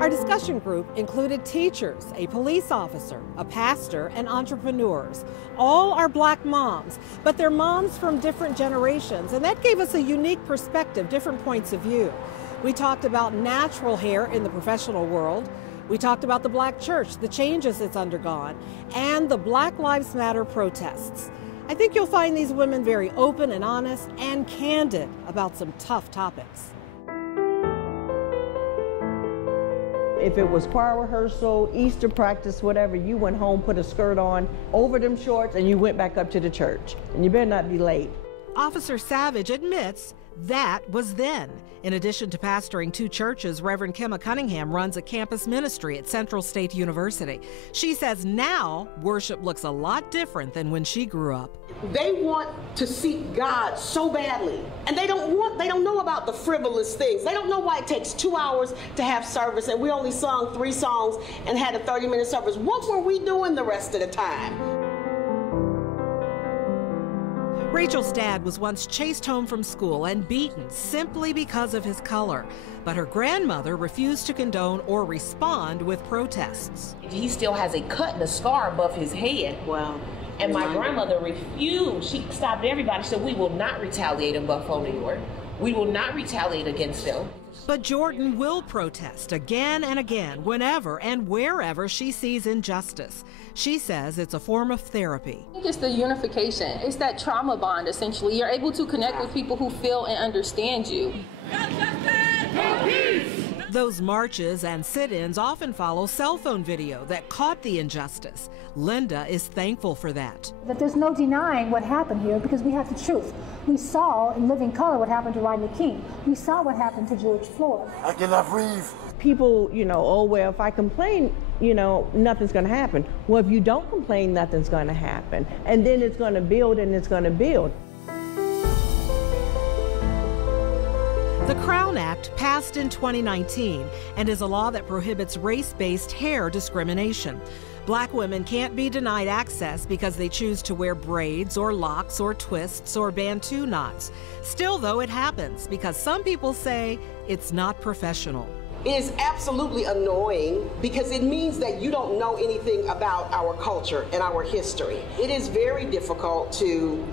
Our discussion group included teachers, a police officer, a pastor, and entrepreneurs. All are black moms, but they're moms from different generations, and that gave us a unique perspective, different points of view. We talked about natural hair in the professional world. We talked about the black church, the changes it's undergone, and the Black Lives Matter protests. I think you'll find these women very open and honest and candid about some tough topics. If it was choir rehearsal, Easter practice, whatever, you went home, put a skirt on over them shorts, and you went back up to the church. And you better not be late. Officer Savage admits that was then. In addition to pastoring 2 churches, Reverend Kemma Cunningham runs a campus ministry at Central State University. She says now worship looks a lot different than when she grew up. They want to seek God so badly, and they don't know about the frivolous things. They don't know why it takes 2 hours to have service, and we only sung 3 songs and had a 30-minute service. What were we doing the rest of the time? Rachel's dad was once chased home from school and beaten simply because of his color. But her grandmother refused to condone or respond with protests. He still has a cut and a scar above his head. Wow. And my grandmother refused. She stopped everybody. She said, we will not retaliate in Buffalo, New York. We will not retaliate against them. But Jordan will protest again and again, whenever and wherever she sees injustice. She says it's a form of therapy. I think it's the unification. It's that trauma bond, essentially. You're able to connect with people who feel and understand you. Those marches and sit-ins often follow cell phone video that caught the injustice. Linda is thankful for that. But there's no denying what happened here because we have the truth. We saw in living color what happened to Rodney King. We saw what happened to George Floyd. I cannot breathe. People, oh, well, if I complain, nothing's going to happen. Well, if you don't complain, nothing's going to happen. And then it's going to build and it's going to build. The Crown Act passed in 2019 and is a law that prohibits race-based hair discrimination. Black women can't be denied access because they choose to wear braids or locks or twists or bantu knots. Still, though, it happens because some people say it's not professional. It is absolutely annoying because it means that you don't know anything about our culture and our history. It is very difficult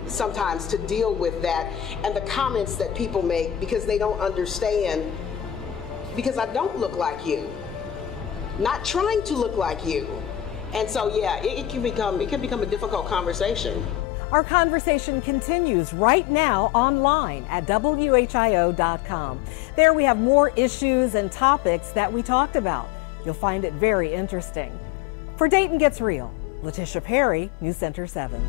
sometimes to deal with that and the comments that people make because they don't understand, because I don't look like you, not trying to look like you. And so, yeah, it can become a difficult conversation. Our conversation continues right now online at WHIO.com. There we have more issues and topics that we talked about. You'll find it very interesting. For Dayton Gets Real, Letitia Perry, News Center 7.